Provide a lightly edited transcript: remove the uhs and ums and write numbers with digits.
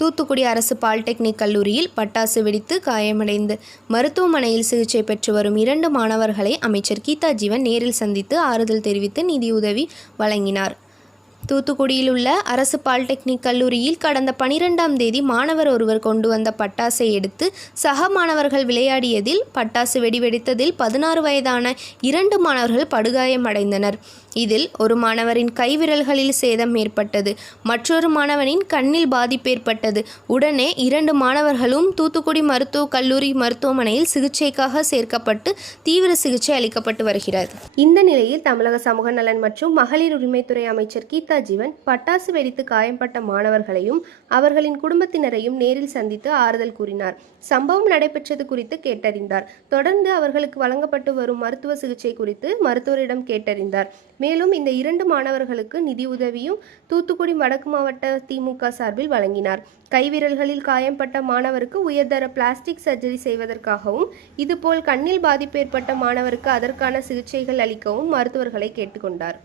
தூத்துக்குடி அரசு பாலிடெக்னிக் கல்லூரியில் பட்டாசு வெடித்து காயமடைந்து மருத்துவமனையில் சிகிச்சை பெற்று வரும் 2 மாணவர்களை அமைச்சர் கீதா ஜீவன் நேரில் சந்தித்து ஆறுதல் தெரிவித்து நிதியுதவி வழங்கினார். தூத்துக்குடியில் உள்ள அரசு பாலிடெக்னிக் கல்லூரியில் கடந்த 12ஆம் தேதி மாணவர் ஒருவர் கொண்டு வந்த பட்டாசை எடுத்து சக மாணவர்கள் விளையாடியதில் பட்டாசு வெடித்ததில் 16 வயதான 2 மாணவர்கள் படுகாயமடைந்தனர். இதில் ஒரு மாணவரின் கைவிரல்களில் சேதம் ஏற்பட்டது. மற்றொரு மாணவனின் கண்ணில் பாதிப்பு ஏற்பட்டது. உடனே 2 மாணவர்களும் தூத்துக்குடி மருத்துவக் கல்லூரி மருத்துவமனையில் சிகிச்சைக்காக சேர்க்கப்பட்டு தீவிர சிகிச்சை அளிக்கப்பட்டு வருகிறது. இந்த நிலையில் தமிழக சமூக நலன் மற்றும் மகளிர் உரிமைத்துறை அமைச்சர் கீதா ஜீவன் பட்டாசு வெடித்து காயம்பட்ட மாணவர்களையும் அவர்களின் குடும்பத்தினரையும் நேரில் சந்தித்து ஆறுதல் கூறினார். சம்பவம் நடைபெற்றது குறித்து கேட்டறிந்தார். தொடர்ந்து அவர்களுக்கு வழங்கப்பட்டு வரும் மருத்துவ சிகிச்சை குறித்து மருத்துவரிடம் கேட்டறிந்தார். மேலும் இந்த 2 மாணவர்களுக்கு நிதி உதவியும் தூத்துக்குடி வடக்கு மாவட்ட திமுக சார்பில் வழங்கினார். கைவிரல்களில் காயம்பட்ட மாணவருக்கு உயர்தர பிளாஸ்டிக் சர்ஜரி செய்வதற்காகவும் இதுபோல் கண்ணில் பாதிப்பு ஏற்பட்ட மாணவருக்கு அதற்கான சிகிச்சைகள் அளிக்கவும் மருத்துவர்களை கேட்டுக்கொண்டார்.